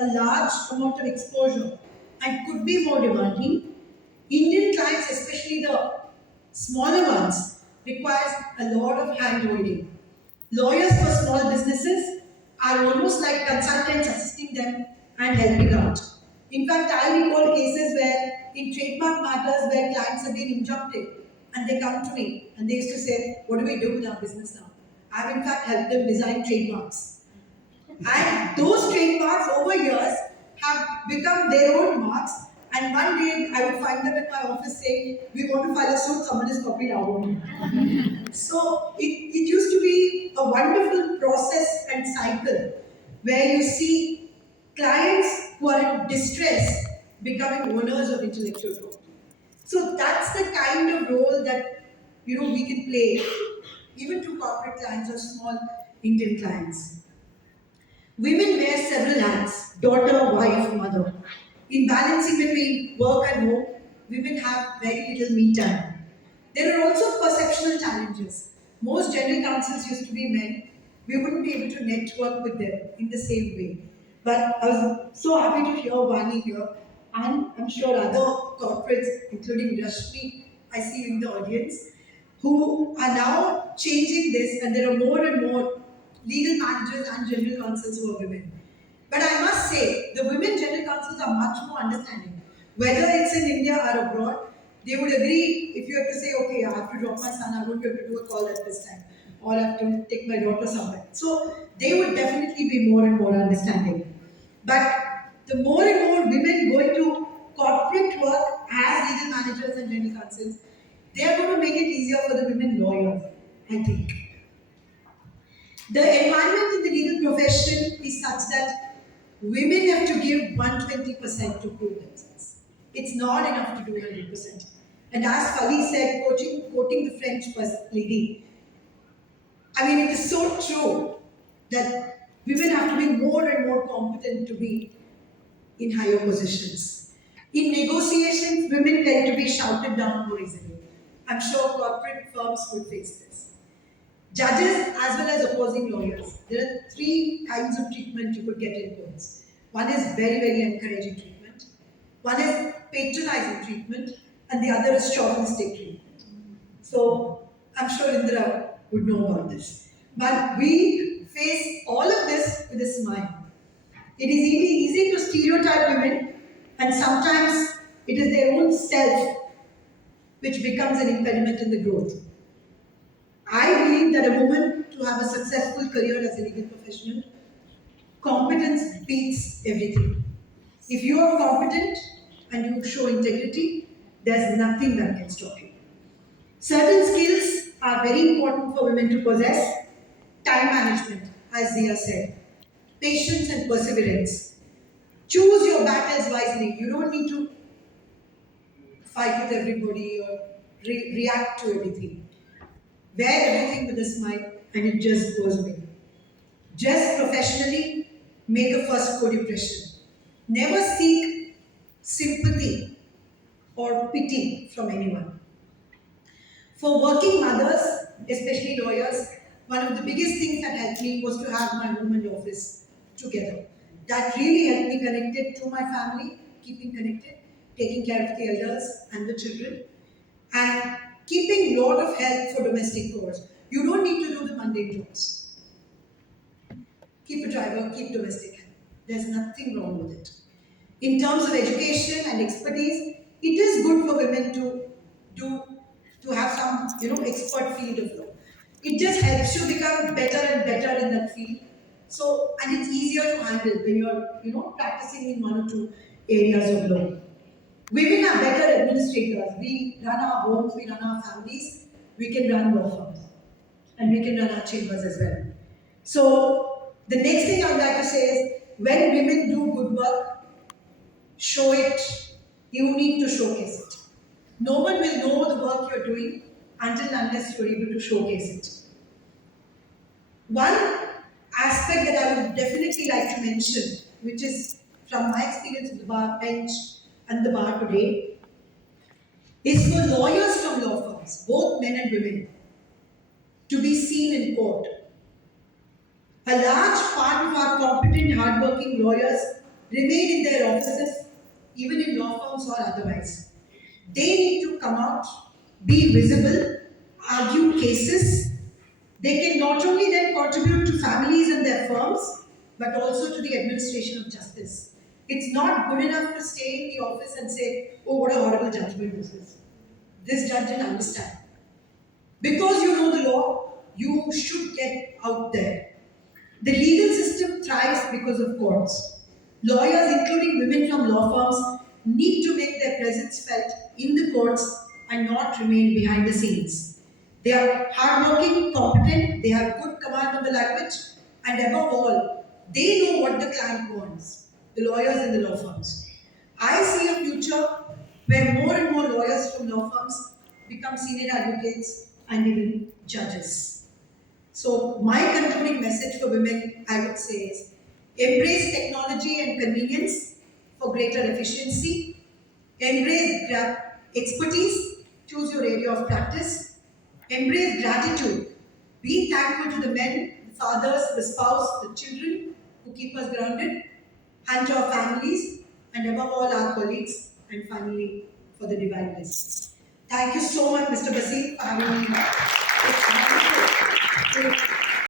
a large amount of exposure and could be more demanding, Indian clients, especially the smaller ones, requires a lot of hand-holding. Lawyers for small businesses are almost like consultants assisting them and helping out. In fact, I recall cases where, in trademark matters, where clients have been injuncted and they come to me and they used to say, "What do we do with our business now?" I've in fact helped them design trademarks. And those trademarks over years have become their own marks. And one day I would find them in my office saying, "We want to file a suit, someone has copied our one." So it used to be a wonderful process and cycle where you see clients who are in distress becoming owners of intellectual property. So that's the kind of role that we can play even to corporate clients or small Indian clients. Women wear several hats: daughter, wife, mother. In balancing between work and home, women have very little me time. There are also perceptual challenges. Most general counsels used to be men. We wouldn't be able to network with them in the same way. But I was so happy to hear Vani here, and I'm sure other corporates, including Rashmi, I see in the audience, who are now changing this, and there are more and more legal managers and general counsels who are women. But I must say, the women general counsels are much more understanding. Whether it's in India or abroad, they would agree if you have to say, "Okay, I have to drop my son, I won't be able to do a call at this time, or I have to take my daughter somewhere." So they would definitely be more and more understanding. But the more and more women go into corporate work as legal managers and general counsels, they are going to make it easier for the women lawyers, I think. The environment in the legal profession is such that women have to give 120% to prove themselves. It's not enough to do 100%. And as Fali said, quoting the French first lady, I mean, it is so true that women have to be more and more competent to be in higher positions. In negotiations, women tend to be shouted down more easily. I'm sure corporate firms would face this. Judges as well as opposing lawyers. There are three kinds of treatment you could get in courts. One is very, very encouraging treatment. One is patronizing treatment, and the other is chauvinistic treatment. So I'm sure Indra would know about this. But we face all of this with a smile. It is easy to stereotype women, and sometimes it is their own self which becomes an impediment in the growth. I believe that a woman to have a successful career as a legal professional, competence beats everything. If you are competent and you show integrity, there's nothing that can stop you. Certain skills are very important for women to possess. Time management, as Zia said, patience and perseverance. Choose your battles wisely. You don't need to fight with everybody or react to everything. Wear everything with a smile and it just goes away. Dress professionally, make a first good impression. Never seek sympathy or pity from anyone. For working mothers, especially lawyers, one of the biggest things that helped me was to have my home and office together. That really helped me connected to my family, keeping connected, taking care of the elders and the children, and keeping a lot of help for domestic chores. You don't need to do the mundane jobs. Keep a driver, keep domestic help. There's nothing wrong with it. In terms of education and expertise, it is good for women to have some expert field of law. It just helps you become better and better in that field. So, and it's easier to handle when you're practicing in one or two areas of law. Women are better administrators. We run our homes, we run our families, we can run law firms, and we can run our chambers as well. So, the next thing I would like to say is, when women do good work, show it. You need to showcase it. No one will know the work you're doing until unless you're able to showcase it. One aspect that I would definitely like to mention, which is from my experience with the bar bench and the bar today, is for lawyers from law firms, both men and women, to be seen in court. A large part of our competent, hardworking lawyers remain in their offices, even in law firms or otherwise. They need to come out, be visible, argue cases. They can not only then contribute to families and their firms, but also to the administration of justice. It's not good enough to stay in the office and say, oh, what a horrible judgment this is. This judge didn't understand. Because you know the law, you should get out there. The legal system thrives because of courts. Lawyers, including women from law firms, need to make their presence felt in the courts and not remain behind the scenes. They are hardworking, competent, they have good command of the language, and above all, they know what the client wants, the lawyers in the law firms. I see a future where more and more lawyers from law firms become senior advocates and even judges. So, my concluding message for women, I would say, is embrace technology and convenience for greater efficiency, embrace expertise, choose your area of practice, embrace gratitude, be thankful to the men, the fathers, the spouse, the children who keep us grounded, and to our families, and above all, our colleagues, and finally, for the divine blessings. Thank you so much, Mr. Basir, for having me. It's wonderful.